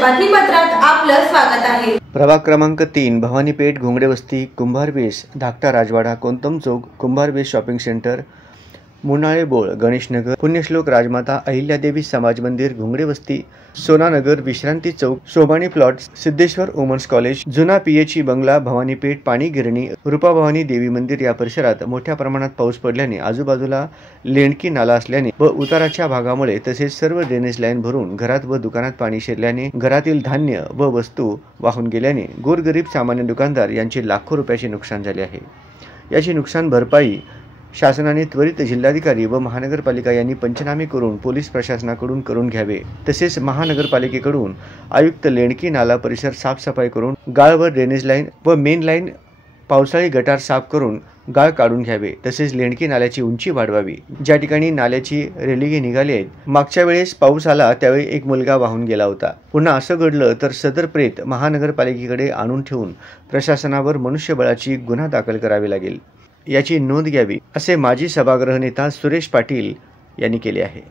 बातमीपत्रात आपलं स्वागत आहे। प्रभाग क्रमांक 3 भवानीपेठ घोंगडे वस्ती कुंभारवेस धाकटा राजवाडा कोंतम चौक कुंभारवेस शॉपिंग सेंटर मुनाळे बोळ गणेशनगर पुण्यश्लोक राजमाता अहिल्यादेवी समाज मंदिर घोंगडे वस्ती सोनानगर विश्रांती चौक सोबानी प्लॉट सिद्धेश्वर वुमन्स कॉलेज जुना पीएचई बंगला भवानीपेठ पाणी गिरणी रूपा भवानी देवी मंदिर या परिसरात मोठ्या प्रमाणात पाऊस पडल्याने आजूबाजूला लेंडकी नाला असल्याने व उताराच्या भागामुळे तसेच सर्व ड्रेनेज लाईन भरून घरात व दुकानात पाणी शिरल्याने घरातील धान्य व वस्तू वाहून गेल्याने गोरगरीब सामान्य दुकानदार यांचे लाखो रुपयाचे नुकसान झाले आहे। याची नुकसान भरपाई शासनाने त्वरित जिल्हाधिकारी व महानगरपालिका यांनी पंचनामे करून पोलीस प्रशासनाकडून करून घ्यावे। तसेच महानगरपालिकेकडून आयुक्त लेंडकी नाला परिसर साफसफाई करून गाळ व ड्रेनेज लाईन व मेन लाईन पावसाळी गटार साफ करून गाळ काढून घ्यावे। तसेच लेंडकी नाल्याची उंची वाढवावी। ज्या ठिकाणी नाल्याची रेलिंगे निघाली आहेत, मागच्या वेळेस पाऊस आला त्यावेळी एक मुलगा वाहून गेला होता। पुन्हा असं घडलं तर सदर प्रेत महानगरपालिकेकडे आणून ठेवून प्रशासनावर मनुष्यबळाची गुन्हा दाखल करावी लागेल, याची नोंद घ्यावी असे माजी सभागृह नेता सुरेश पाटील यांनी केले आहे।